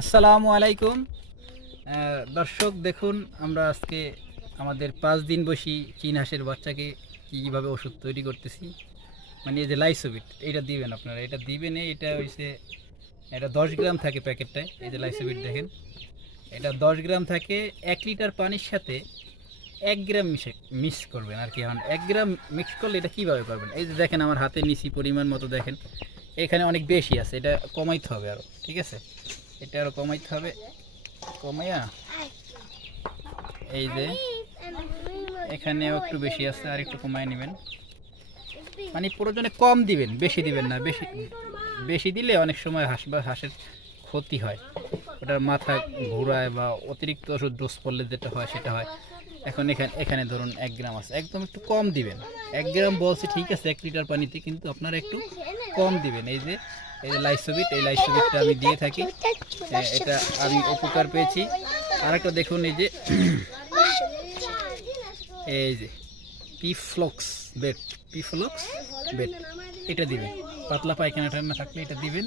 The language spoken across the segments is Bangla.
আসসালামু আলাইকুম দর্শক, দেখুন আমরা আজকে আমাদের 5 দিন বসি চীন হাঁসের বাচ্চাকে কীভাবে ওষুধ তৈরি করতেছি। মানে এই যে লাইসোবিট, এটা দিবেন আপনারা, এটা দিবেন। এটা হচ্ছে এটা 10 গ্রাম থাকে প্যাকেটটায়। এই যে লাইসোবিট দেখেন, এটা 10 গ্রাম থাকে। 1 লিটার পানির সাথে 1 গ্রাম মিক্স করবেন আর কি। এখন 1 গ্রাম মিক্স করলে এটা কীভাবে করবেন, এই যে দেখেন আমার হাতে নিচি পরিমাণ মতো দেখেন, এখানে অনেক বেশি আছে, এটা কমাইতে হবে আরও। ঠিক আছে, এটা আরও কমাইতে হবে। কমাইয়া এই যে এখানেও একটু বেশি আছে, আর একটু কমায় নেবেন। মানে প্রয়োজনে কম দিবেন, বেশি দিবেন না। বেশি বেশি দিলে অনেক সময় হাঁস বা হাঁসের ক্ষতি হয়, ওটার মাথা ঘোরায় বা অতিরিক্ত ওষুধ ডোজ পড়লে যেটা হয় সেটা হয়। এখন এখানে ধরুন 1 গ্রাম আছে, একদম একটু কম দিবেন। 1 গ্রাম বলছে ঠিক আছে 1 লিটার পানিতে, কিন্তু আপনারা একটু কম দিবেন। এই যে লাইসোবিট, এই লাইসোবিটটা আমি দিয়ে থাকি। এটা আমি উপকার পেয়েছি। আরেকটা দেখুন, এই যে এই যে পিফ্লক্স বেড, পিফ্লক্স বেড, এটা দিবেন। পাতলা পায়খানা টানা থাকলে এটা দিবেন।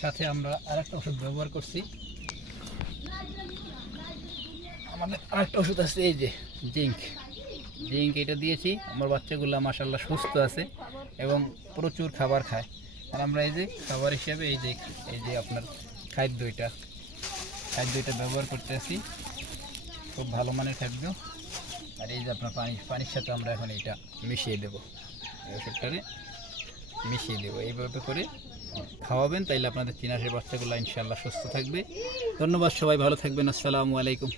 সাথে আমরা আরেকটা ওষুধ ব্যবহার করছি, আমাদের আরেকটা ওষুধ আছে, এই যে জিঙ্ক। জিঙ্ক এটা দিয়েছি। আমার বাচ্চাগুলো মাশাআল্লাহ সুস্থ আছে এবং প্রচুর খাবার খায়। আর আমরা এই যে খাবার হিসাবে এই যে আপনার খাদ্য এটা ব্যবহার করতে আছি, খুব ভালো মানের খাদ্য। আর এই যে আপনার পানির সাথে আমরা এখন এটা মিশিয়ে দেবো, এই ওষুধটারে মিশিয়ে দেবো। এইভাবে করে খাওয়াবেন, তাইলে আপনাদের চীনা হাঁসের বাচ্চাগুলো ইনশাআল্লাহ সুস্থ থাকবে। ধন্যবাদ, সবাই ভালো থাকবেন। আসসালামু আলাইকুম।